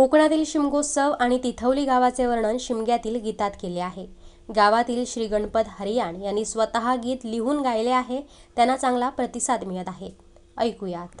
कोकणातील शिमगोत्सव आणि तिथवली गावाचे वर्णन शिमग्यातील गीतात केले आहे. गावातील श्री गणपत हरियाण यांनी स्वतः गीत लिहून गायले आहे. त्यांना चांगला प्रतिसाद मिळत आहे. ऐकूयात.